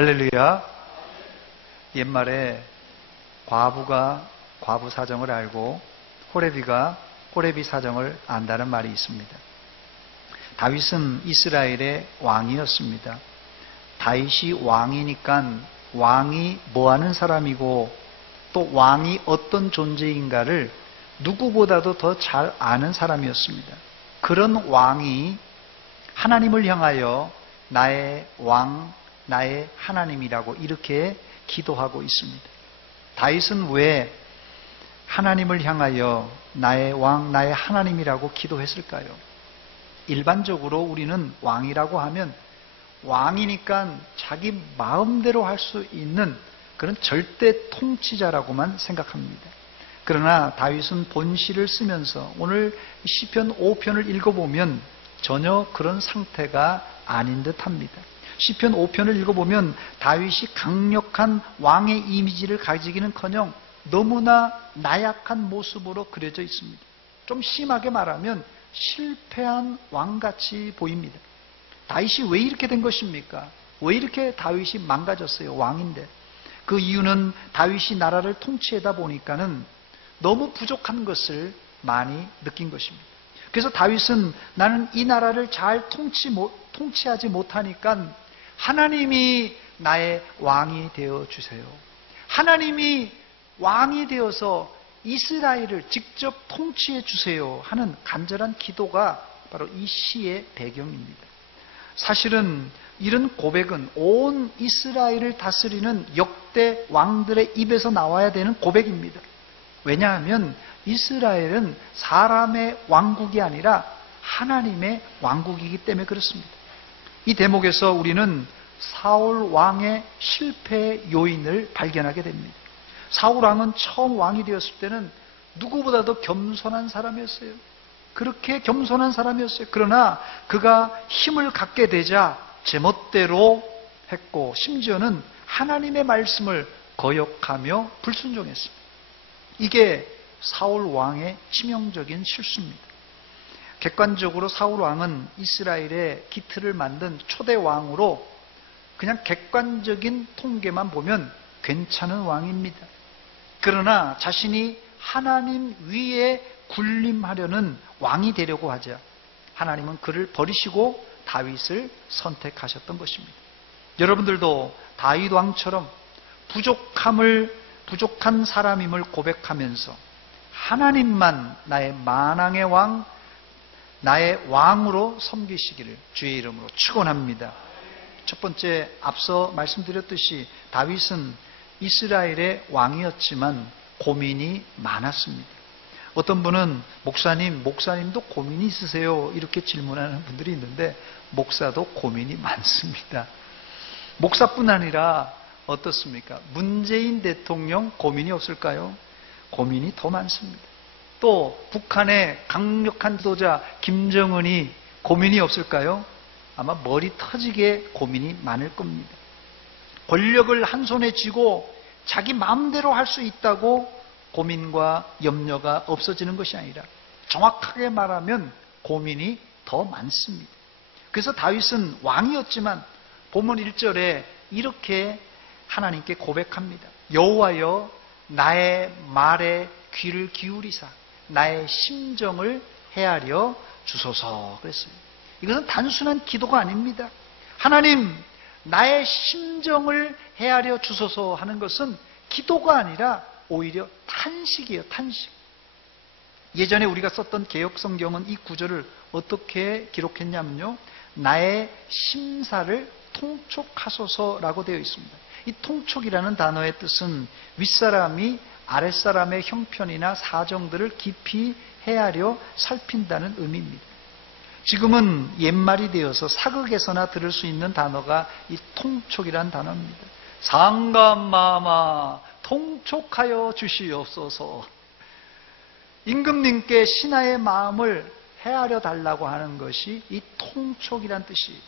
할렐루야. 옛말에 과부가 과부 사정을 알고 호레비가 호레비 사정을 안다는 말이 있습니다. 다윗은 이스라엘의 왕이었습니다. 다윗이 왕이니까 왕이 뭐하는 사람이고 또 왕이 어떤 존재인가를 누구보다도 더 잘 아는 사람이었습니다. 그런 왕이 하나님을 향하여 나의 왕, 나의 하나님이라고 이렇게 기도하고 있습니다. 다윗은 왜 하나님을 향하여 나의 왕, 나의 하나님이라고 기도했을까요? 일반적으로 우리는 왕이라고 하면 왕이니까 자기 마음대로 할 수 있는 그런 절대 통치자라고만 생각합니다. 그러나 다윗은 본시를 쓰면서 오늘 시편 5편을 읽어보면 전혀 그런 상태가 아닌 듯합니다. 시편 5편을 읽어보면 다윗이 강력한 왕의 이미지를 가지기는커녕 너무나 나약한 모습으로 그려져 있습니다. 좀 심하게 말하면 실패한 왕같이 보입니다. 다윗이 왜 이렇게 된 것입니까? 왜 이렇게 다윗이 망가졌어요? 왕인데. 그 이유는 다윗이 나라를 통치하다 보니까는 너무 부족한 것을 많이 느낀 것입니다. 그래서 다윗은 나는 이 나라를 잘 통치하지 못하니까 하나님이 나의 왕이 되어 주세요. 하나님이 왕이 되어서 이스라엘을 직접 통치해 주세요 하는 간절한 기도가 바로 이 시의 배경입니다. 사실은 이런 고백은 온 이스라엘을 다스리는 역대 왕들의 입에서 나와야 되는 고백입니다. 왜냐하면 이스라엘은 사람의 왕국이 아니라 하나님의 왕국이기 때문에 그렇습니다. 이 대목에서 우리는 사울 왕의 실패의 요인을 발견하게 됩니다. 사울 왕은 처음 왕이 되었을 때는 누구보다도 겸손한 사람이었어요. 그렇게 겸손한 사람이었어요. 그러나 그가 힘을 갖게 되자 제멋대로 했고 심지어는 하나님의 말씀을 거역하며 불순종했습니다. 이게 사울 왕의 치명적인 실수입니다. 객관적으로 사울 왕은 이스라엘의 기틀을 만든 초대 왕으로 그냥 객관적인 통계만 보면 괜찮은 왕입니다. 그러나 자신이 하나님 위에 군림하려는 왕이 되려고 하자 하나님은 그를 버리시고 다윗을 선택하셨던 것입니다. 여러분들도 다윗 왕처럼 부족한 사람임을 고백하면서 하나님만 나의 만왕의 왕, 나의 왕으로 섬기시기를 주의 이름으로 축원합니다. 첫 번째, 앞서 말씀드렸듯이 다윗은 이스라엘의 왕이었지만 고민이 많았습니다. 어떤 분은 목사님도 고민이 있으세요? 이렇게 질문하는 분들이 있는데 목사도 고민이 많습니다. 목사뿐 아니라 어떻습니까? 문재인 대통령 고민이 없을까요? 고민이 더 많습니다. 또 북한의 강력한 지도자 김정은이 고민이 없을까요? 아마 머리 터지게 고민이 많을 겁니다. 권력을 한 손에 쥐고 자기 마음대로 할 수 있다고 고민과 염려가 없어지는 것이 아니라 정확하게 말하면 고민이 더 많습니다. 그래서 다윗은 왕이었지만 본문 1절에 이렇게 하나님께 고백합니다. 여호와여 나의 말에 귀를 기울이사 나의 심정을 헤아려 주소서 그랬습니다. 이것은 단순한 기도가 아닙니다. 하나님 나의 심정을 헤아려 주소서 하는 것은 기도가 아니라 오히려 탄식이에요. 탄식. 예전에 우리가 썼던 개역성경은 이 구절을 어떻게 기록했냐면요, 나의 심사를 통촉하소서라고 되어 있습니다. 이 통촉이라는 단어의 뜻은 윗사람이 아랫사람의 형편이나 사정들을 깊이 헤아려 살핀다는 의미입니다. 지금은 옛말이 되어서 사극에서나 들을 수 있는 단어가 이 통촉이라는 단어입니다. 상감마마 통촉하여 주시옵소서. 임금님께 신하의 마음을 헤아려 달라고 하는 것이 이 통촉이란 뜻이에요.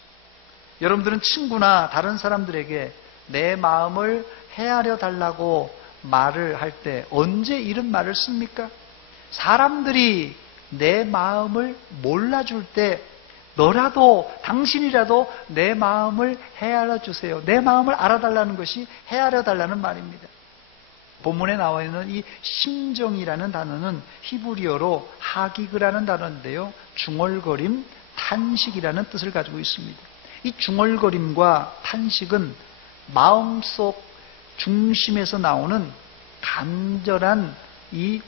여러분들은 친구나 다른 사람들에게 내 마음을 헤아려 달라고 말을 할 때 언제 이런 말을 씁니까? 사람들이 내 마음을 몰라줄 때 너라도, 당신이라도 내 마음을 헤아려 주세요. 내 마음을 알아달라는 것이 헤아려 달라는 말입니다. 본문에 나와 있는 이 심정이라는 단어는 히브리어로 하기그라는 단어인데요, 중얼거림, 탄식이라는 뜻을 가지고 있습니다. 이 중얼거림과 탄식은 마음속 중심에서 나오는 간절한 이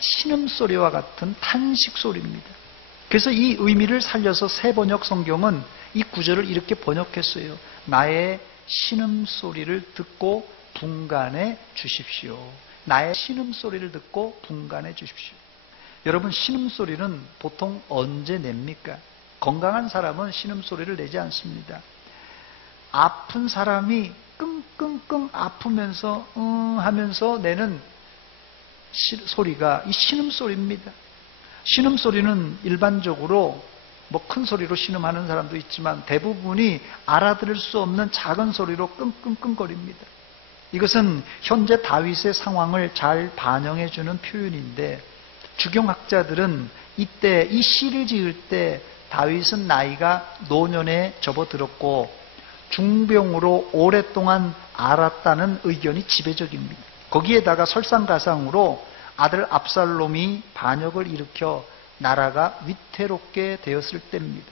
신음소리와 같은 탄식소리입니다. 그래서 이 의미를 살려서 새번역 성경은 이 구절을 이렇게 번역했어요. 나의 신음소리를 듣고 분간해 주십시오. 나의 신음소리를 듣고 분간해 주십시오. 여러분, 신음소리는 보통 언제 냅니까? 건강한 사람은 신음소리를 내지 않습니다. 아픈 사람이 끙끙끙 아프면서 하면서 내는 소리가 이 신음소리입니다. 신음소리는 일반적으로 큰 소리로 신음하는 사람도 있지만 대부분이 알아들을 수 없는 작은 소리로 끙끙끙거립니다. 이것은 현재 다윗의 상황을 잘 반영해 주는 표현인데, 주경학자들은 이때 이 시를 지을 때 다윗은 나이가 노년에 접어들었고 중병으로 오랫동안 앓았다는 의견이 지배적입니다. 거기에다가 설상가상으로 아들 압살롬이 반역을 일으켜 나라가 위태롭게 되었을 때입니다.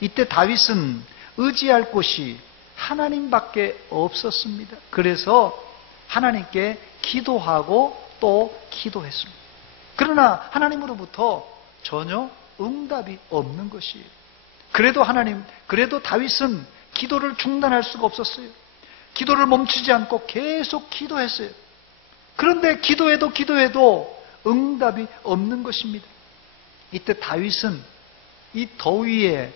이때 다윗은 의지할 곳이 하나님밖에 없었습니다. 그래서 하나님께 기도하고 또 기도했습니다. 그러나 하나님으로부터 전혀 응답이 없는 것이에요. 그래도 다윗은 기도를 중단할 수가 없었어요. 기도를 멈추지 않고 계속 기도했어요. 그런데 기도해도 응답이 없는 것입니다. 이때 다윗은 이 더위에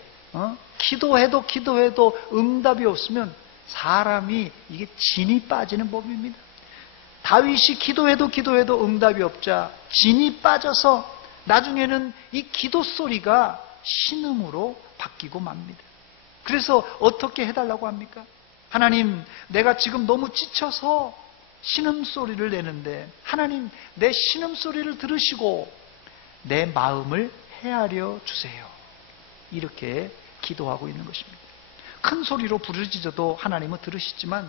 기도해도 응답이 없으면 사람이 이게 진이 빠지는 법입니다. 다윗이 기도해도 응답이 없자 진이 빠져서 나중에는 이 기도 소리가 신음으로 바뀌고 맙니다. 그래서 어떻게 해달라고 합니까? 하나님, 내가 지금 너무 지쳐서 신음소리를 내는데 하나님, 내 신음소리를 들으시고 내 마음을 헤아려 주세요. 이렇게 기도하고 있는 것입니다. 큰 소리로 부르짖어도 하나님은 들으시지만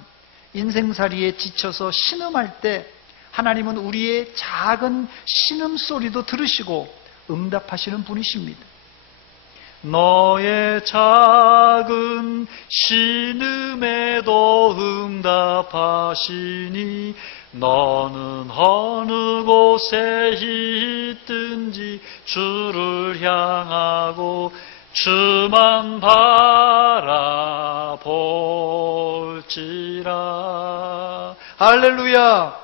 인생살이에 지쳐서 신음할 때 하나님은 우리의 작은 신음소리도 들으시고 응답하시는 분이십니다. 너의 작은 신음에도 응답하시니 너는 어느 곳에 있든지 주를 향하고 주만 바라볼지라. 할렐루야.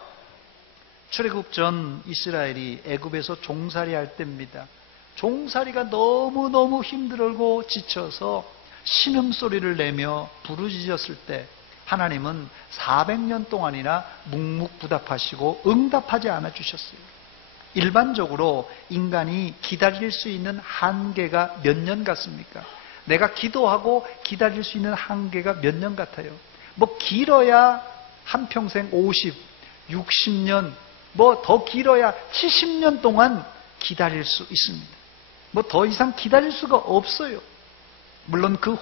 출애굽 전 이스라엘이 애굽에서 종살이 할 때입니다. 종살이가 너무너무 힘들고 지쳐서 신음소리를 내며 부르짖었을 때 하나님은 400년 동안이나 묵묵부답하시고 응답하지 않아 주셨어요. 일반적으로 인간이 기다릴 수 있는 한계가 몇 년 같습니까? 내가 기도하고 기다릴 수 있는 한계가 몇 년 같아요? 길어야 한평생 50, 60년, 더 길어야 70년 동안 기다릴 수 있습니다. 더 이상 기다릴 수가 없어요. 물론 그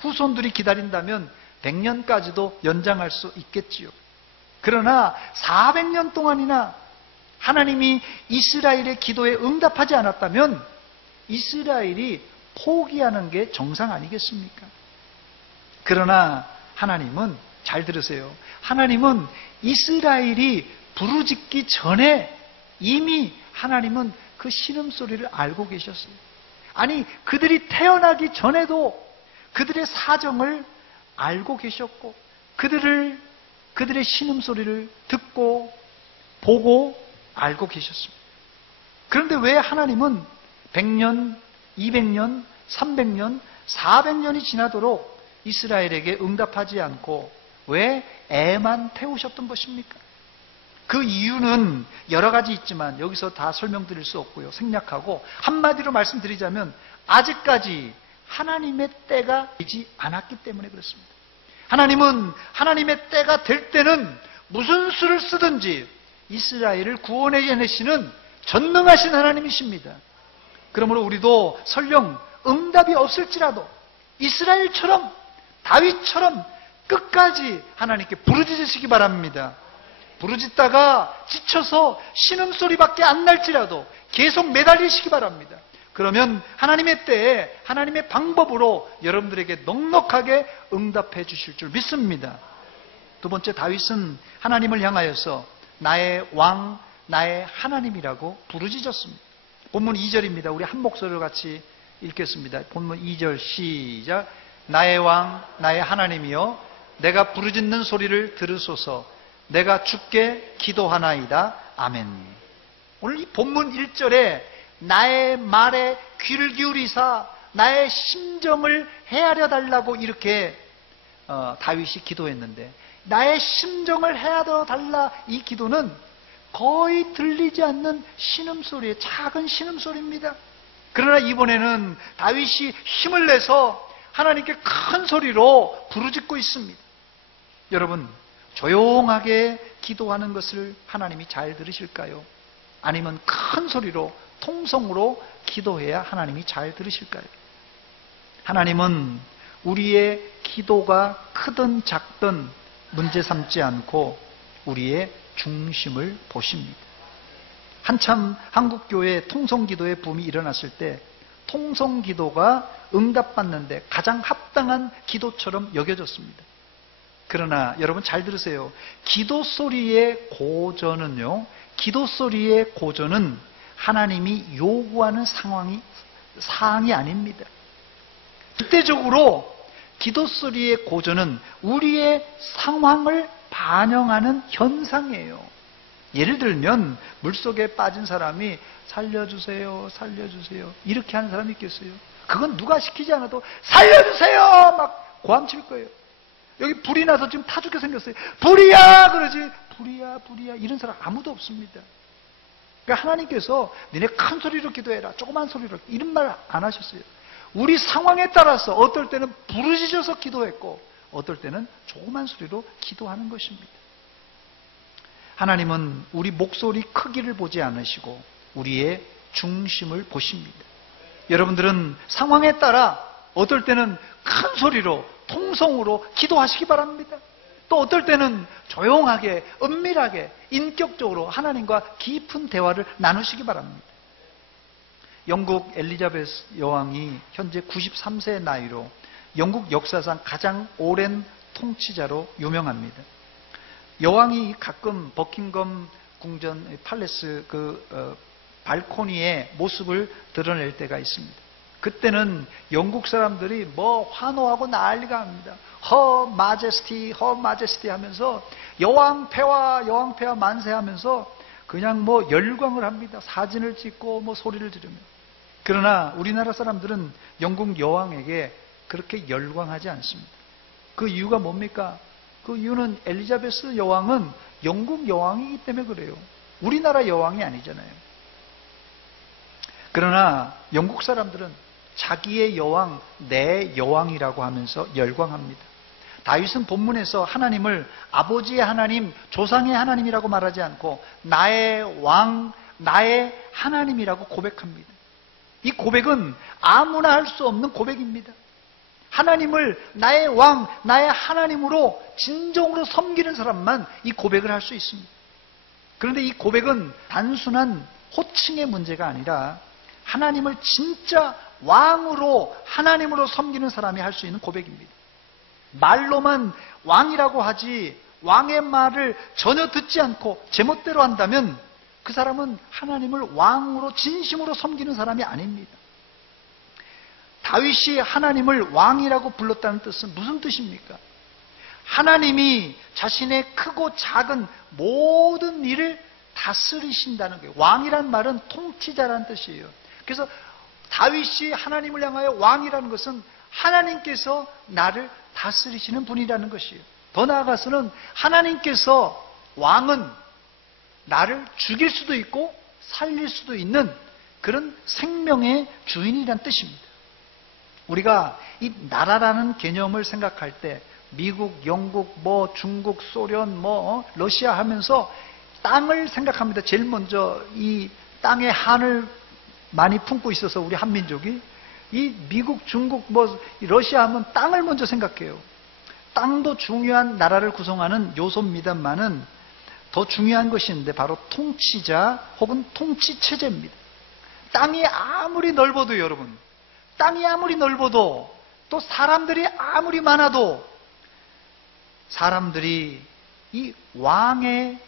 후손들이 기다린다면 100년까지도 연장할 수 있겠지요. 그러나 400년 동안이나 하나님이 이스라엘의 기도에 응답하지 않았다면 이스라엘이 포기하는 게 정상 아니겠습니까? 그러나 하나님은, 잘 들으세요, 하나님은 이스라엘이 부르짖기 전에 이미 하나님은 그 신음소리를 알고 계셨어요. 아니, 그들이 태어나기 전에도 그들의 사정을 알고 계셨고 그들의 신음소리를 듣고 보고 알고 계셨습니다. 그런데 왜 하나님은 100년, 200년, 300년, 400년이 지나도록 이스라엘에게 응답하지 않고 왜 애만 태우셨던 것입니까? 그 이유는 여러 가지 있지만 여기서 다 설명드릴 수 없고요. 생략하고 한마디로 말씀드리자면 아직까지 하나님의 때가 되지 않았기 때문에 그렇습니다. 하나님은 하나님의 때가 될 때는 무슨 수를 쓰든지 이스라엘을 구원해내시는 전능하신 하나님이십니다. 그러므로 우리도 설령 응답이 없을지라도 이스라엘처럼 다윗처럼 끝까지 하나님께 부르짖으시기 바랍니다. 부르짖다가 지쳐서 신음소리밖에 안 날지라도 계속 매달리시기 바랍니다. 그러면 하나님의 때에 하나님의 방법으로 여러분들에게 넉넉하게 응답해 주실 줄 믿습니다. 두 번째, 다윗은 하나님을 향하여서 나의 왕, 나의 하나님이라고 부르짖었습니다. 본문 2절입니다. 우리 한 목소리로 같이 읽겠습니다. 본문 2절 시작. 나의 왕, 나의 하나님이여, 내가 부르짖는 소리를 들으소서. 내가 주께 기도하나이다. 아멘. 오늘 이 본문 1절에 나의 말에 귀를 기울이사 나의 심정을 헤아려 달라고 이렇게 다윗이 기도했는데, 나의 심정을 헤아려 달라, 이 기도는 거의 들리지 않는 신음소리예요. 작은 신음소리입니다. 그러나 이번에는 다윗이 힘을 내서 하나님께 큰 소리로 부르짖고 있습니다. 여러분, 조용하게 기도하는 것을 하나님이 잘 들으실까요? 아니면 큰 소리로 통성으로 기도해야 하나님이 잘 들으실까요? 하나님은 우리의 기도가 크든 작든 문제 삼지 않고 우리의 중심을 보십니다. 한참 한국교회 통성기도의 붐이 일어났을 때 통성기도가 응답받는데 가장 합당한 기도처럼 여겨졌습니다. 그러나 여러분 잘 들으세요. 기도 소리의 고전은요, 기도 소리의 고전은 하나님이 요구하는 사항이 아닙니다. 절대적으로 기도 소리의 고전은 우리의 상황을 반영하는 현상이에요. 예를 들면 물속에 빠진 사람이 살려주세요, 살려주세요 이렇게 하는 사람이 있겠어요? 그건 누가 시키지 않아도 살려주세요 막 고함칠 거예요. 여기 불이 나서 지금 타 죽게 생겼어요. 불이야 그러지. 불이야 불이야 이런 사람 아무도 없습니다. 그러니까 하나님께서 니네 큰 소리로 기도해라, 조그만 소리로, 이런 말 안 하셨어요. 우리 상황에 따라서 어떨 때는 부르짖어서 기도했고 어떨 때는 조그만 소리로 기도하는 것입니다. 하나님은 우리 목소리 크기를 보지 않으시고 우리의 중심을 보십니다. 여러분들은 상황에 따라 어떨 때는 큰 소리로 통성으로 기도하시기 바랍니다. 또 어떨 때는 조용하게 은밀하게 인격적으로 하나님과 깊은 대화를 나누시기 바랍니다. 영국 엘리자베스 여왕이 현재 93세의 나이로 영국 역사상 가장 오랜 통치자로 유명합니다. 여왕이 가끔 버킹엄 궁전 팔레스 발코니의 모습을 드러낼 때가 있습니다. 그때는 영국 사람들이 환호하고 난리가 납니다. 허 마제스티 허 마제스티 하면서 여왕폐하 여왕폐하 만세하면서 그냥 열광을 합니다. 사진을 찍고 소리를 지르며. 그러나 우리나라 사람들은 영국 여왕에게 그렇게 열광하지 않습니다. 그 이유가 뭡니까? 그 이유는 엘리자베스 여왕은 영국 여왕이기 때문에 그래요. 우리나라 여왕이 아니잖아요. 그러나 영국 사람들은 자기의 여왕, 내 여왕이라고 하면서 열광합니다. 다윗은 본문에서 하나님을 아버지의 하나님, 조상의 하나님이라고 말하지 않고 나의 왕, 나의 하나님이라고 고백합니다. 이 고백은 아무나 할 수 없는 고백입니다. 하나님을 나의 왕, 나의 하나님으로 진정으로 섬기는 사람만 이 고백을 할 수 있습니다. 그런데 이 고백은 단순한 호칭의 문제가 아니라 하나님을 진짜 왕으로, 하나님으로 섬기는 사람이 할 수 있는 고백입니다. 말로만 왕이라고 하지 왕의 말을 전혀 듣지 않고 제멋대로 한다면 그 사람은 하나님을 왕으로 진심으로 섬기는 사람이 아닙니다. 다윗이 하나님을 왕이라고 불렀다는 뜻은 무슨 뜻입니까? 하나님이 자신의 크고 작은 모든 일을 다스리신다는 거예요. 왕이란 말은 통치자라는 뜻이에요. 그래서 다윗이 하나님을 향하여 왕이라는 것은 하나님께서 나를 다스리시는 분이라는 것이에요. 더 나아가서는 하나님께서 왕은 나를 죽일 수도 있고 살릴 수도 있는 그런 생명의 주인이란 뜻입니다. 우리가 이 나라라는 개념을 생각할 때 미국, 영국, 중국, 소련, 러시아 하면서 땅을 생각합니다. 제일 먼저 이 땅의 한을 많이 품고 있어서 우리 한민족이 이 미국, 중국, 러시아 하면 땅을 먼저 생각해요. 땅도 중요한 나라를 구성하는 요소입니다만은 더 중요한 것이 있는데 바로 통치자 혹은 통치체제입니다. 땅이 아무리 넓어도 여러분, 땅이 아무리 넓어도 또 사람들이 아무리 많아도 사람들이 이 왕의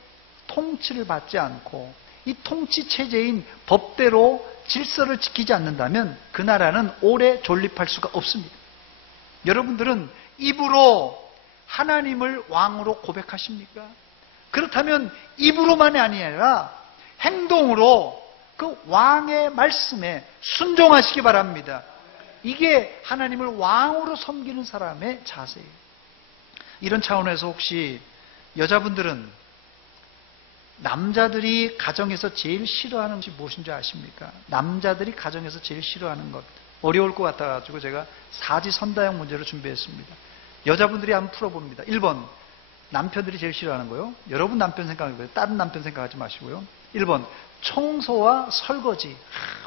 통치를 받지 않고 이 통치체제인 법대로 질서를 지키지 않는다면 그 나라는 오래 존립할 수가 없습니다. 여러분들은 입으로 하나님을 왕으로 고백하십니까? 그렇다면 입으로만이 아니라 행동으로 그 왕의 말씀에 순종하시기 바랍니다. 이게 하나님을 왕으로 섬기는 사람의 자세예요. 이런 차원에서 혹시 여자분들은 남자들이 가정에서 제일 싫어하는 것이 무엇인지 아십니까? 남자들이 가정에서 제일 싫어하는 것. 어려울 것 같아가지고 제가 사지선다형 문제를 준비했습니다. 여자분들이 한번 풀어봅니다. 1번, 남편들이 제일 싫어하는 거요. 여러분 남편 생각해보세요. 다른 남편 생각하지 마시고요. 1번, 청소와 설거지.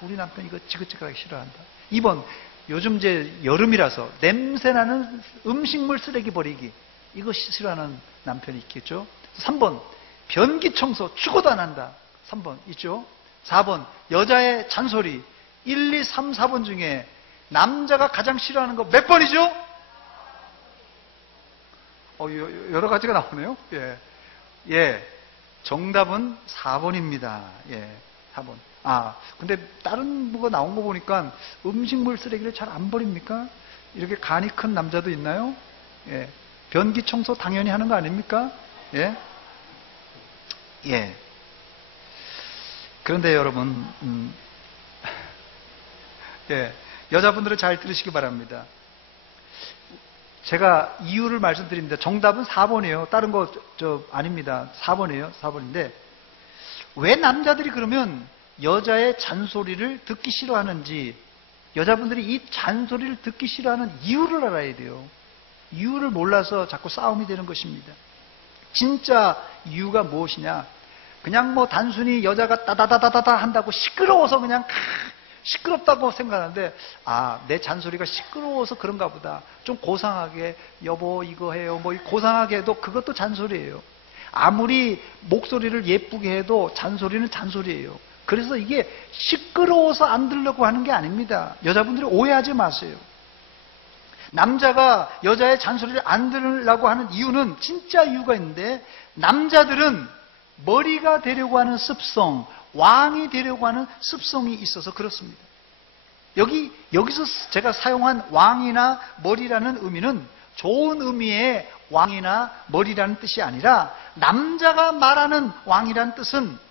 우리 남편 이거 지긋지긋하게 싫어한다. 2번, 요즘 이제 여름이라서 냄새나는 음식물 쓰레기 버리기. 이거 싫어하는 남편이 있겠죠. 3번, 변기 청소 죽어도 안 한다. 3번 있죠. 4번, 여자의 잔소리. 1, 2, 3, 4번 중에 남자가 가장 싫어하는 거 몇 번이죠? 여러 가지가 나오네요. 예. 정답은 4번입니다. 예, 4번. 근데 다른 뭐가 나온 거 보니까 음식물 쓰레기를 잘 안 버립니까? 이렇게 간이 큰 남자도 있나요? 예. 변기 청소 당연히 하는 거 아닙니까? 예. 예. 그런데 여러분, 예. 여자분들은 잘 들으시기 바랍니다. 제가 이유를 말씀드립니다. 정답은 4번이에요. 다른 거, 아닙니다. 4번이에요. 4번인데, 왜 남자들이 그러면 여자의 잔소리를 듣기 싫어하는지, 여자분들이 이 잔소리를 듣기 싫어하는 이유를 알아야 돼요. 이유를 몰라서 자꾸 싸움이 되는 것입니다. 진짜 이유가 무엇이냐? 그냥 단순히 여자가 따다다다다다 한다고 시끄러워서 그냥 시끄럽다고 생각하는데 내 잔소리가 시끄러워서 그런가 보다. 좀 고상하게 여보 이거 해요. 고상하게 해도 그것도 잔소리예요. 아무리 목소리를 예쁘게 해도 잔소리는 잔소리예요. 그래서 이게 시끄러워서 안 들으려고 하는 게 아닙니다. 여자분들이 오해하지 마세요. 남자가 여자의 잔소리를 안 들으려고 하는 이유는 진짜 이유가 있는데 남자들은 머리가 되려고 하는 습성, 왕이 되려고 하는 습성이 있어서 그렇습니다. 여기서 제가 사용한 왕이나 머리라는 의미는 좋은 의미의 왕이나 머리라는 뜻이 아니라 남자가 말하는 왕이라는 뜻은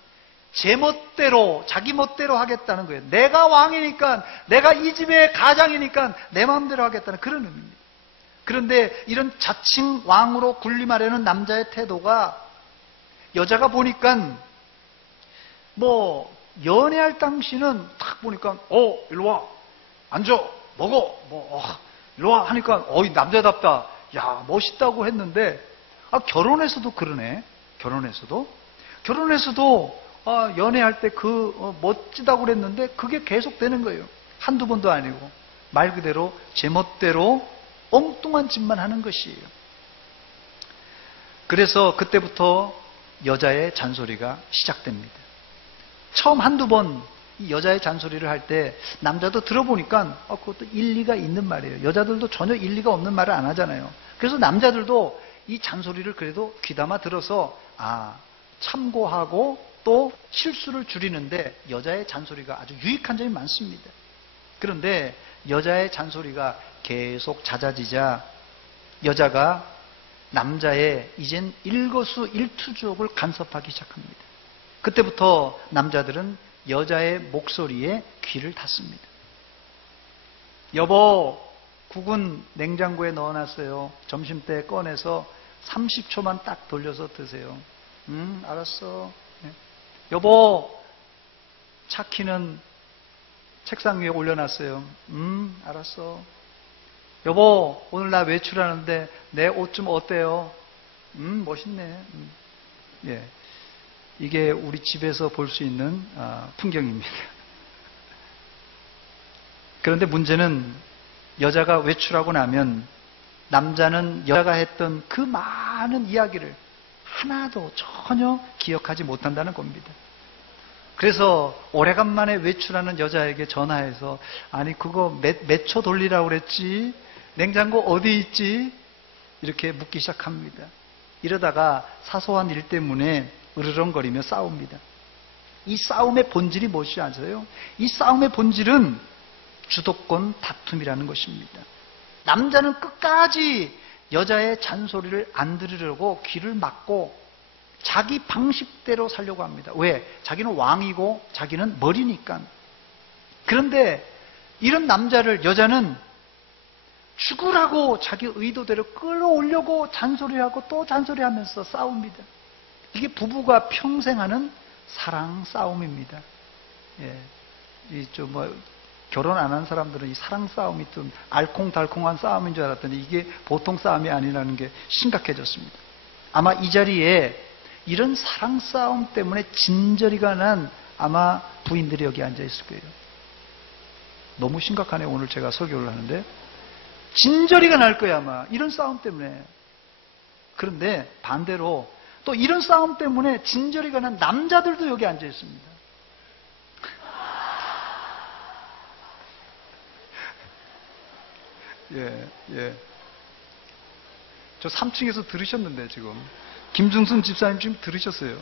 제 멋대로, 자기 멋대로 하겠다는 거예요. 내가 왕이니까, 내가 이 집의 가장이니까 내 마음대로 하겠다는 그런 의미입니다. 그런데 이런 자칭 왕으로 군림하려는 남자의 태도가 여자가 보니까 연애할 당시는 딱 보니까 일로 와 앉아 먹어 일로 와 하니까 이 남자답다 야 멋있다고 했는데 결혼해서도 그러네. 결혼해서도 연애할 때 멋지다고 그랬는데 그게 계속되는 거예요. 한두 번도 아니고 말 그대로 제 멋대로 엉뚱한 짓만 하는 것이에요. 그래서 그때부터 여자의 잔소리가 시작됩니다. 처음 한두 번 이 여자의 잔소리를 할 때 남자도 들어보니까 그것도 일리가 있는 말이에요. 여자들도 전혀 일리가 없는 말을 안 하잖아요. 그래서 남자들도 이 잔소리를 그래도 귀담아 들어서 참고하고 또 실수를 줄이는데 여자의 잔소리가 아주 유익한 점이 많습니다. 그런데 여자의 잔소리가 계속 잦아지자 여자가 남자의 이젠 일거수일투족을 간섭하기 시작합니다. 그때부터 남자들은 여자의 목소리에 귀를 닫습니다. 여보, 국은 냉장고에 넣어놨어요. 점심때 꺼내서 30초만 딱 돌려서 드세요. 알았어. 네. 여보, 차키는 책상 위에 올려놨어요. 알았어. 여보, 오늘 나 외출하는데 내 옷 좀 어때요? 멋있네. 예. 이게 우리 집에서 볼 수 있는 풍경입니다. 그런데 문제는 여자가 외출하고 나면 남자는 여자가 했던 그 많은 이야기를 하나도 전혀 기억하지 못한다는 겁니다. 그래서 오래간만에 외출하는 여자에게 전화해서 아니 그거 몇 초 돌리라고 그랬지? 냉장고 어디 있지? 이렇게 묻기 시작합니다. 이러다가 사소한 일 때문에 으르렁거리며 싸웁니다. 이 싸움의 본질이 무엇이 아세요? 이 싸움의 본질은 주도권 다툼이라는 것입니다. 남자는 끝까지 여자의 잔소리를 안 들으려고 귀를 막고 자기 방식대로 살려고 합니다. 왜? 자기는 왕이고 자기는 머리니까. 그런데 이런 남자를 여자는 죽으라고 자기 의도대로 끌어오려고 잔소리하고 또 잔소리하면서 싸웁니다. 이게 부부가 평생 하는 사랑 싸움입니다. 예. 결혼 안 한 사람들은 이 사랑 싸움이 좀 알콩달콩한 싸움인 줄 알았더니 이게 보통 싸움이 아니라는 게 심각해졌습니다. 아마 이 자리에 이런 사랑 싸움 때문에 진저리가 난 아마 부인들이 여기 앉아 있을 거예요. 너무 심각하네요. 오늘 제가 설교를 하는데 진저리가 날 거예요. 아마 이런 싸움 때문에. 그런데 반대로 또 이런 싸움 때문에 진저리가 난 남자들도 여기 앉아 있습니다. 예. 저 3층에서 들으셨는데 지금 김중순 집사님 지금 들으셨어요.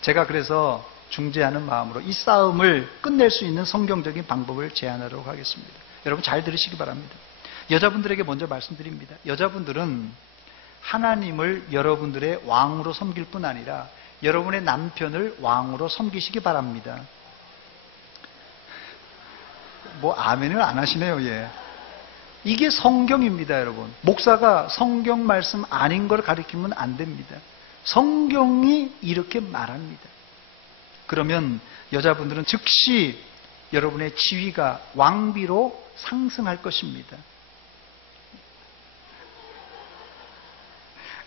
제가 그래서 중재하는 마음으로 이 싸움을 끝낼 수 있는 성경적인 방법을 제안하도록 하겠습니다. 여러분 잘 들으시기 바랍니다. 여자분들에게 먼저 말씀드립니다. 여자분들은 하나님을 여러분들의 왕으로 섬길 뿐 아니라 여러분의 남편을 왕으로 섬기시기 바랍니다. 아멘을 안 하시네요. 예. 이게 성경입니다, 여러분. 목사가 성경 말씀 아닌 걸 가르치면 안 됩니다. 성경이 이렇게 말합니다. 그러면 여자분들은 즉시 여러분의 지위가 왕비로 상승할 것입니다.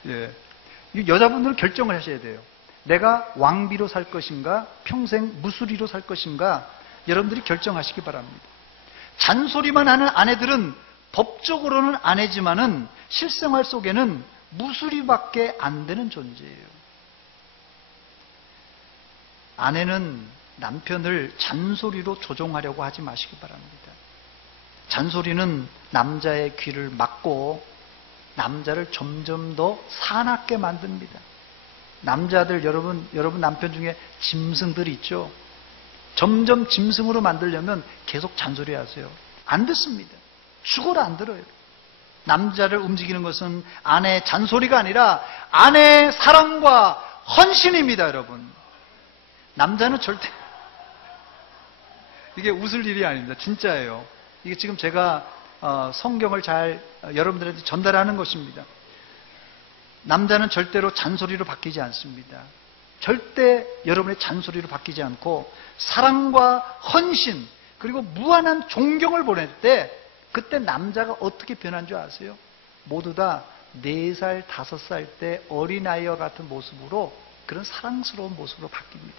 예. 여자분들은 결정을 하셔야 돼요. 내가 왕비로 살 것인가, 평생 무수리로 살 것인가, 여러분들이 결정하시기 바랍니다. 잔소리만 하는 아내들은 법적으로는 아내지만은 실생활 속에는 무수리밖에 안 되는 존재예요. 아내는 남편을 잔소리로 조종하려고 하지 마시기 바랍니다. 잔소리는 남자의 귀를 막고 남자를 점점 더 사납게 만듭니다. 남자들 여러분 남편 중에 짐승들 있죠? 점점 짐승으로 만들려면 계속 잔소리 하세요. 안 듣습니다. 죽어라 안 들어요. 남자를 움직이는 것은 아내의 잔소리가 아니라 아내의 사랑과 헌신입니다, 여러분. 남자는 절대 이게 웃을 일이 아닙니다. 진짜예요. 이게 지금 제가 성경을 잘 여러분들한테 전달하는 것입니다. 남자는 절대로 잔소리로 바뀌지 않습니다. 절대 여러분의 잔소리로 바뀌지 않고 사랑과 헌신 그리고 무한한 존경을 보낼 때 그때 남자가 어떻게 변한 줄 아세요? 모두 다 4살, 5살 때 어린아이와 같은 모습으로 그런 사랑스러운 모습으로 바뀝니다.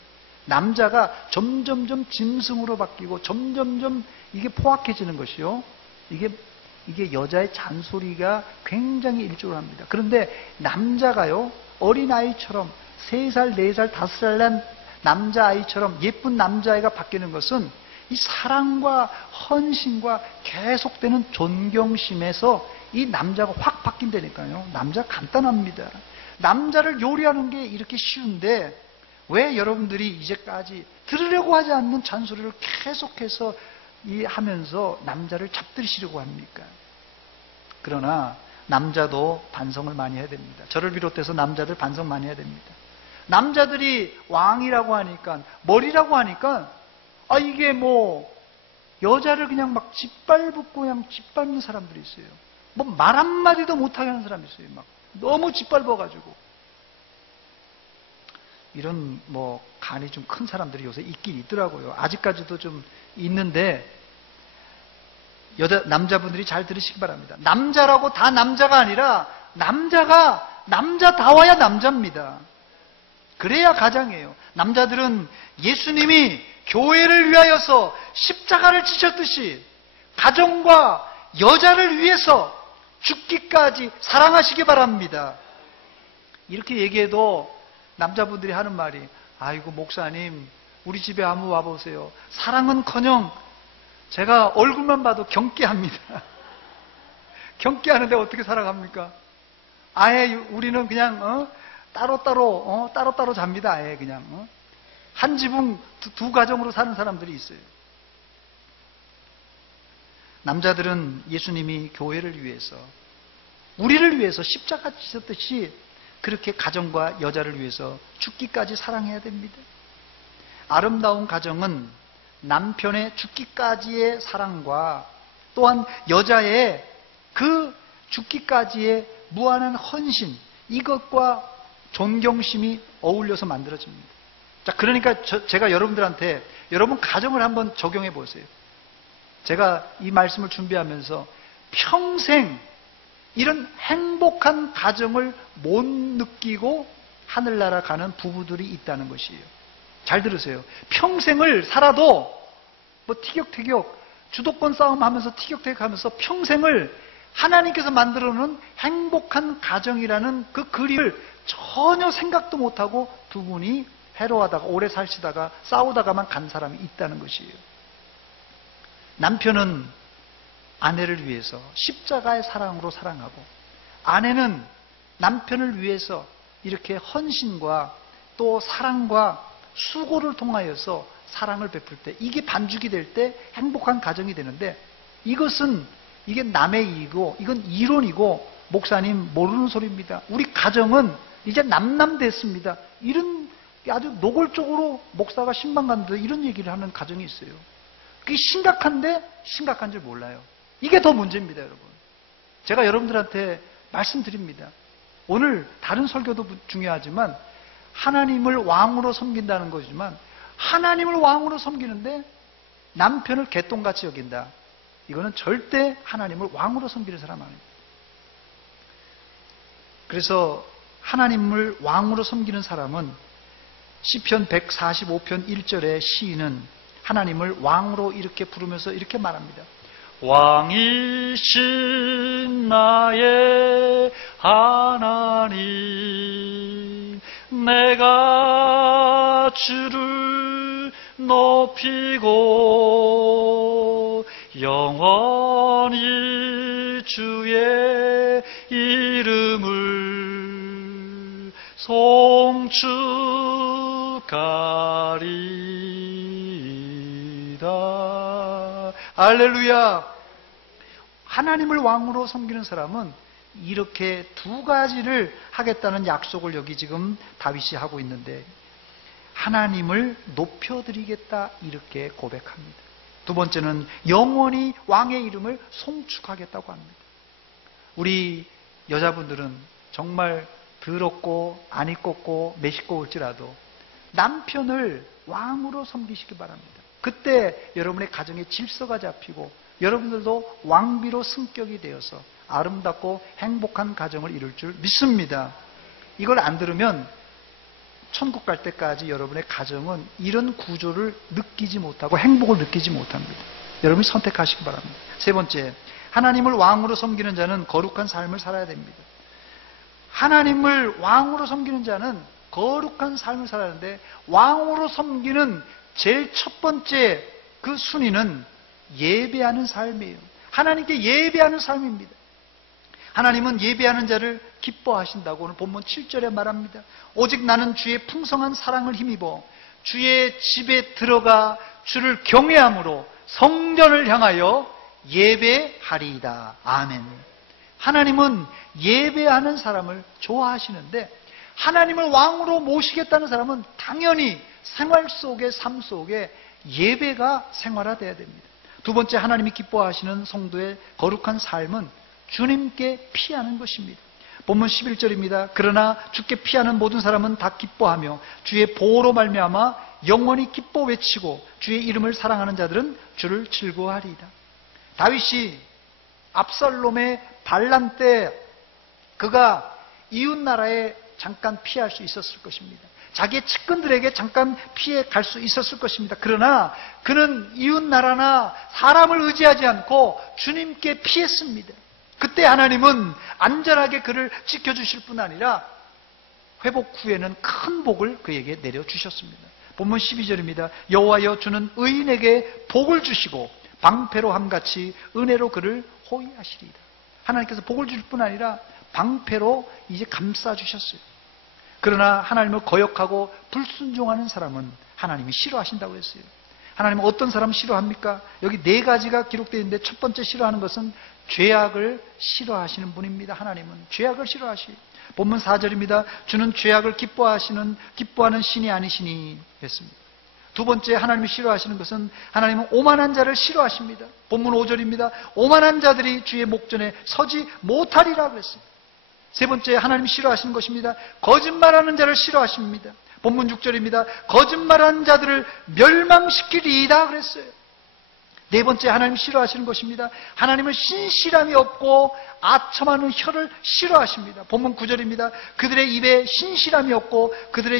남자가 점점점 짐승으로 바뀌고 점점점 이게 포악해지는 것이요. 이게 여자의 잔소리가 굉장히 일조합니다. 그런데 남자가요, 어린아이처럼 3살, 4살, 5살 난 남자아이처럼 예쁜 남자아이가 바뀌는 것은 이 사랑과 헌신과 계속되는 존경심에서 이 남자가 확 바뀐다니까요. 남자 간단합니다. 남자를 요리하는 게 이렇게 쉬운데 왜 여러분들이 이제까지 들으려고 하지 않는 잔소리를 계속해서 하면서 남자를 잡들이시려고 합니까? 그러나 남자도 반성을 많이 해야 됩니다. 저를 비롯해서 남자들 반성 많이 해야 됩니다. 남자들이 왕이라고 하니까, 머리라고 하니까, 이게 여자를 그냥 막 짓밟고 그냥 짓밟는 사람들이 있어요. 말 한마디도 못하게 하는 사람이 있어요. 막 너무 짓밟아가지고. 이런 간이 좀 큰 사람들이 요새 있긴 있더라고요. 아직까지도 좀 있는데, 남자분들이 잘 들으시기 바랍니다. 남자라고 다 남자가 아니라, 남자가 남자다워야 남자입니다. 그래야 가장이에요. 남자들은 예수님이 교회를 위하여서 십자가를 지셨듯이 가정과 여자를 위해서 죽기까지 사랑하시기 바랍니다. 이렇게 얘기해도 남자분들이 하는 말이, 아이고 목사님 우리 집에 한번 와보세요. 사랑은커녕 제가 얼굴만 봐도 경계합니다. 경계하는데 어떻게 사랑합니까? 아예 우리는 그냥 따로따로 잡니다. 아예 그냥 한 지붕 두 가정으로 사는 사람들이 있어요. 남자들은 예수님이 교회를 위해서, 우리를 위해서 십자가 지셨듯이 그렇게 가정과 여자를 위해서 죽기까지 사랑해야 됩니다. 아름다운 가정은 남편의 죽기까지의 사랑과 또한 여자의 그 죽기까지의 무한한 헌신, 이것과 존경심이 어울려서 만들어집니다. 자, 그러니까 제가 여러분들한테 여러분 가정을 한번 적용해 보세요. 제가 이 말씀을 준비하면서 평생 이런 행복한 가정을 못 느끼고 하늘나라 가는 부부들이 있다는 것이에요. 잘 들으세요. 평생을 살아도 뭐 티격태격 주도권 싸움하면서 티격태격하면서 평생을 하나님께서 만들어 놓은 행복한 가정이라는 그 그림을 전혀 생각도 못하고 두 분이 해로하다가 오래 살시다가 싸우다가만 간 사람이 있다는 것이에요. 남편은 아내를 위해서 십자가의 사랑으로 사랑하고, 아내는 남편을 위해서 이렇게 헌신과 또 사랑과 수고를 통하여서 사랑을 베풀 때, 이게 반죽이 될 때 행복한 가정이 되는데, 이게 남의 이익이고 이건 이론이고 목사님 모르는 소리입니다. 우리 가정은 이제 남남됐습니다. 이런 아주 노골적으로 목사가 신방간데 이런 얘기를 하는 가정이 있어요. 그게 심각한데 심각한 줄 몰라요. 이게 더 문제입니다, 여러분. 제가 여러분들한테 말씀드립니다. 오늘 다른 설교도 중요하지만 하나님을 왕으로 섬긴다는 거지만, 하나님을 왕으로 섬기는데 남편을 개똥같이 여긴다. 이거는 절대 하나님을 왕으로 섬기는 사람 아닙니다. 그래서 하나님을 왕으로 섬기는 사람은 시편 145편 1절의 시인은 하나님을 왕으로 이렇게 부르면서 이렇게 말합니다. 왕이신 나의 하나님, 내가 주를 높이고 영원히 주의 이름을 송축하리이다. 할렐루야. 하나님을 왕으로 섬기는 사람은 이렇게 두 가지를 하겠다는 약속을 여기 지금 다윗이 하고 있는데, 하나님을 높여드리겠다 이렇게 고백합니다. 두 번째는 영원히 왕의 이름을 송축하겠다고 합니다. 우리 여자분들은 정말 더럽고 안 입고 매식고 올지라도 남편을 왕으로 섬기시기 바랍니다. 그때 여러분의 가정에 질서가 잡히고 여러분들도 왕비로 승격이 되어서 아름답고 행복한 가정을 이룰 줄 믿습니다. 이걸 안 들으면 천국 갈 때까지 여러분의 가정은 이런 구조를 느끼지 못하고 행복을 느끼지 못합니다. 여러분이 선택하시기 바랍니다. 세 번째, 하나님을 왕으로 섬기는 자는 거룩한 삶을 살아야 됩니다. 하나님을 왕으로 섬기는 자는 거룩한 삶을 살아야 하는데, 왕으로 섬기는 제일 첫 번째 그 순위는 예배하는 삶이에요. 하나님께 예배하는 삶입니다. 하나님은 예배하는 자를 기뻐하신다고 오늘 본문 7절에 말합니다. 오직 나는 주의 풍성한 사랑을 힘입어 주의 집에 들어가 주를 경외함으로 성전을 향하여 예배하리이다. 아멘. 하나님은 예배하는 사람을 좋아하시는데, 하나님을 왕으로 모시겠다는 사람은 당연히 생활 속에, 삶 속에 예배가 생활화되어야 됩니다. 두 번째, 하나님이 기뻐하시는 성도의 거룩한 삶은 주님께 피하는 것입니다. 본문 11절입니다. 그러나 주께 피하는 모든 사람은 다 기뻐하며 주의 보호로 말미암아 영원히 기뻐 외치고 주의 이름을 사랑하는 자들은 주를 즐거워하리이다. 다윗이 압살롬의 반란 때 그가 이웃나라에 잠깐 피할 수 있었을 것입니다. 자기의 측근들에게 잠깐 피해 갈 수 있었을 것입니다. 그러나 그는 이웃 나라나 사람을 의지하지 않고 주님께 피했습니다. 그때 하나님은 안전하게 그를 지켜주실 뿐 아니라 회복 후에는 큰 복을 그에게 내려주셨습니다. 본문 12절입니다. 여호와여 주는 의인에게 복을 주시고 방패로 함같이 은혜로 그를 호위하시리이다. 하나님께서 복을 줄 뿐 아니라 방패로 이제 감싸주셨어요. 그러나 하나님을 거역하고 불순종하는 사람은 하나님이 싫어하신다고 했어요. 하나님은 어떤 사람을 싫어합니까? 여기 4가지가 기록되어 있는데 첫 번째 싫어하는 것은 죄악을 싫어하시는 분입니다. 하나님은 죄악을 싫어하시. 본문 4절입니다. 주는 죄악을 기뻐하는 신이 아니시니 했습니다. 두 번째 하나님이 싫어하시는 것은 하나님은 오만한 자를 싫어하십니다. 본문 5절입니다. 오만한 자들이 주의 목전에 서지 못하리라 그랬습니다. 세 번째 하나님이 싫어하시는 것입니다. 거짓말하는 자를 싫어하십니다. 본문 6절입니다. 거짓말하는 자들을 멸망시키리이다 그랬어요. 네 번째 하나님이 싫어하시는 것입니다. 하나님은 신실함이 없고 아첨하는 혀를 싫어하십니다. 본문 9절입니다. 그들의 입에 신실함이 없고 그들의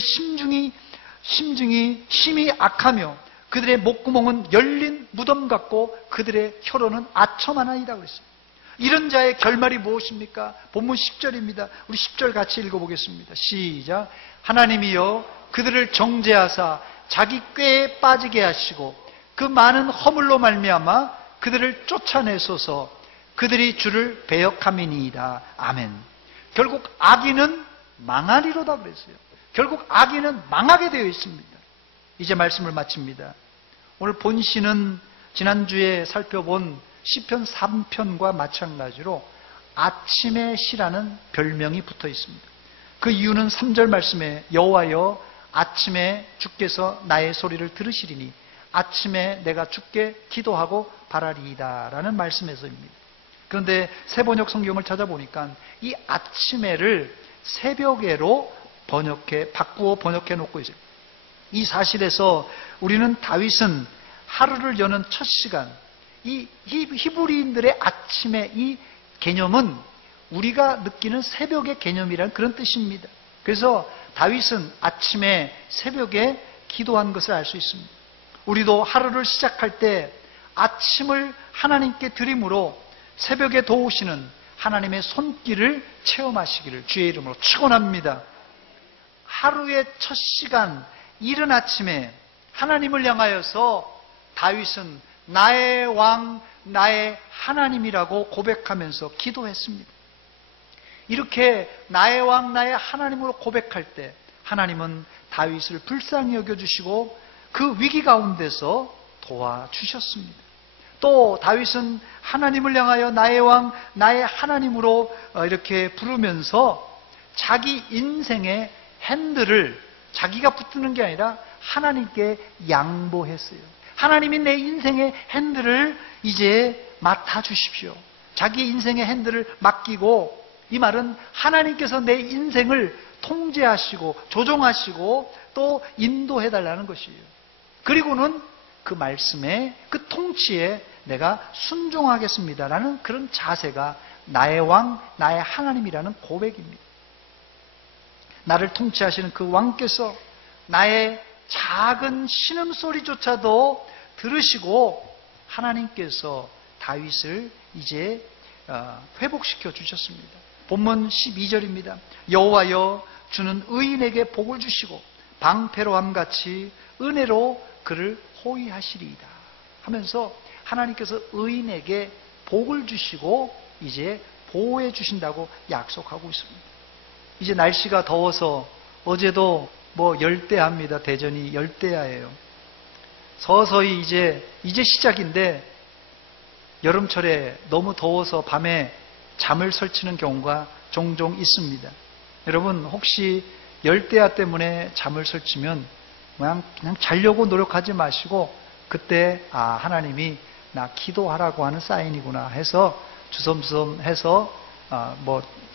심이 악하며 그들의 목구멍은 열린 무덤 같고 그들의 혀로는 아첨하나이다 그랬어요. 이런 자의 결말이 무엇입니까? 본문 10절입니다. 우리 10절 같이 읽어보겠습니다. 시작. 하나님이여 그들을 정죄하사 자기 꾀에 빠지게 하시고 그 많은 허물로 말미암아 그들을 쫓아내소서. 그들이 주를 배역함이니이다. 아멘. 결국 악인은 망하리로다 그랬어요. 결국 악인은 망하게 되어 있습니다. 이제 말씀을 마칩니다. 오늘 본시는 지난주에 살펴본 시편 3편과 마찬가지로 아침의 시라는 별명이 붙어 있습니다. 그 이유는 3절 말씀에 여호와여 아침에 주께서 나의 소리를 들으시리니 아침에 내가 주께 기도하고 바라리이다 라는 말씀에서입니다. 그런데 새번역 성경을 찾아보니까 이 아침에를 새벽에로 바꾸어 번역해 놓고 있어요. 이 사실에서 우리는 다윗은 하루를 여는 첫 시간, 이 히브리인들의 아침의 이 개념은 우리가 느끼는 새벽의 개념이라는 그런 뜻입니다. 그래서 다윗은 아침에 새벽에 기도한 것을 알 수 있습니다. 우리도 하루를 시작할 때 아침을 하나님께 드림으로 새벽에 도우시는 하나님의 손길을 체험하시기를 주의 이름으로 축원합니다. 하루의 첫 시간, 이른 아침에 하나님을 향하여서 다윗은 나의 왕, 나의 하나님이라고 고백하면서 기도했습니다. 이렇게 나의 왕, 나의 하나님으로 고백할 때 하나님은 다윗을 불쌍히 여겨주시고 그 위기 가운데서 도와주셨습니다. 또 다윗은 하나님을 향하여 나의 왕, 나의 하나님으로 이렇게 부르면서 자기 인생의 핸들을 자기가 붙드는 게 아니라 하나님께 양보했어요. 하나님이 내 인생의 핸들을 이제 맡아주십시오. 자기 인생의 핸들을 맡기고, 이 말은 하나님께서 내 인생을 통제하시고 조종하시고 또 인도해달라는 것이에요. 그리고는 그 말씀에, 그 통치에 내가 순종하겠습니다라는 그런 자세가 나의 왕, 나의 하나님이라는 고백입니다. 나를 통치하시는 그 왕께서 나의 작은 신음소리조차도 들으시고 하나님께서 다윗을 이제 회복시켜 주셨습니다. 본문 12절입니다. 여호와여 주는 의인에게 복을 주시고 방패로 함같이 은혜로 그를 호위하시리이다 하면서 하나님께서 의인에게 복을 주시고 이제 보호해 주신다고 약속하고 있습니다. 이제 날씨가 더워서 어제도 열대야입니다. 대전이 열대야예요. 서서히 이제 시작인데 여름철에 너무 더워서 밤에 잠을 설치는 경우가 종종 있습니다. 여러분 혹시 열대야 때문에 잠을 설치면 그냥 자려고 노력하지 마시고 그때 하나님이 나 기도하라고 하는 사인이구나 해서 주섬주섬 해서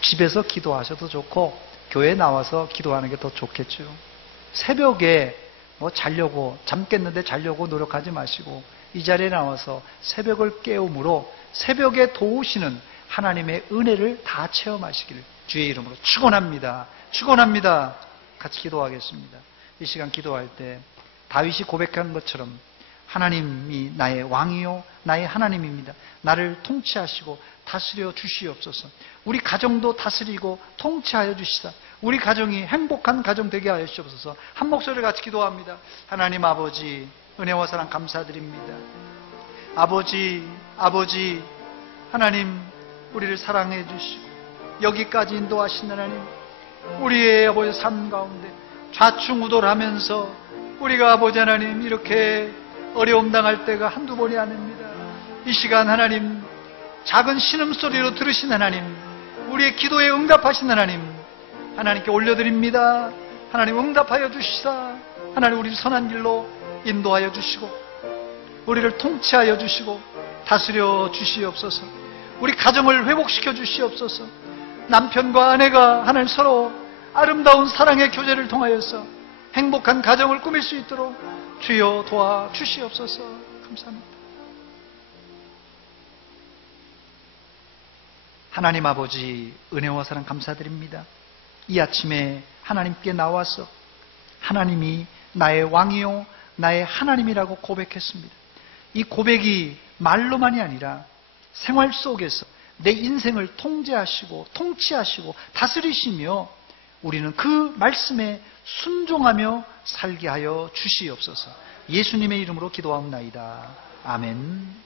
집에서 기도하셔도 좋고 교회에 나와서 기도하는 게 더 좋겠죠. 새벽에 자려고 잠 깼는데 자려고 노력하지 마시고 이 자리에 나와서 새벽을 깨움으로 새벽에 도우시는 하나님의 은혜를 다 체험하시기를 주의 이름으로 축원합니다. 축원합니다. 같이 기도하겠습니다. 이 시간 기도할 때 다윗이 고백한 것처럼 하나님이 나의 왕이요 나의 하나님입니다. 나를 통치하시고 다스려 주시옵소서. 우리 가정도 다스리고 통치하여 주시다. 우리 가정이 행복한 가정 되게 하여 주시옵소서. 한 목소리를 같이 기도합니다. 하나님 아버지, 은혜와 사랑 감사드립니다. 아버지 하나님, 우리를 사랑해 주시고 여기까지 인도하신 하나님, 우리의 아버지 삶 가운데 좌충우돌하면서 우리가 아버지 하나님 이렇게 어려움 당할 때가 한두 번이 아닙니다. 이 시간 하나님, 작은 신음소리로 들으신 하나님, 우리의 기도에 응답하신 하나님께 올려드립니다. 하나님 응답하여 주시사 하나님 우리를 선한 길로 인도하여 주시고 우리를 통치하여 주시고 다스려 주시옵소서. 우리 가정을 회복시켜 주시옵소서. 남편과 아내가 하나님 서로 아름다운 사랑의 교제를 통하여서 행복한 가정을 꾸밀 수 있도록 주여 도와 주시옵소서. 감사합니다. 하나님 아버지, 은혜와 사랑 감사드립니다. 이 아침에 하나님께 나와서 하나님이 나의 왕이요 나의 하나님이라고 고백했습니다. 이 고백이 말로만이 아니라 생활 속에서 내 인생을 통제하시고 통치하시고 다스리시며 우리는 그 말씀에 순종하며 살게 하여 주시옵소서. 예수님의 이름으로 기도하옵나이다. 아멘.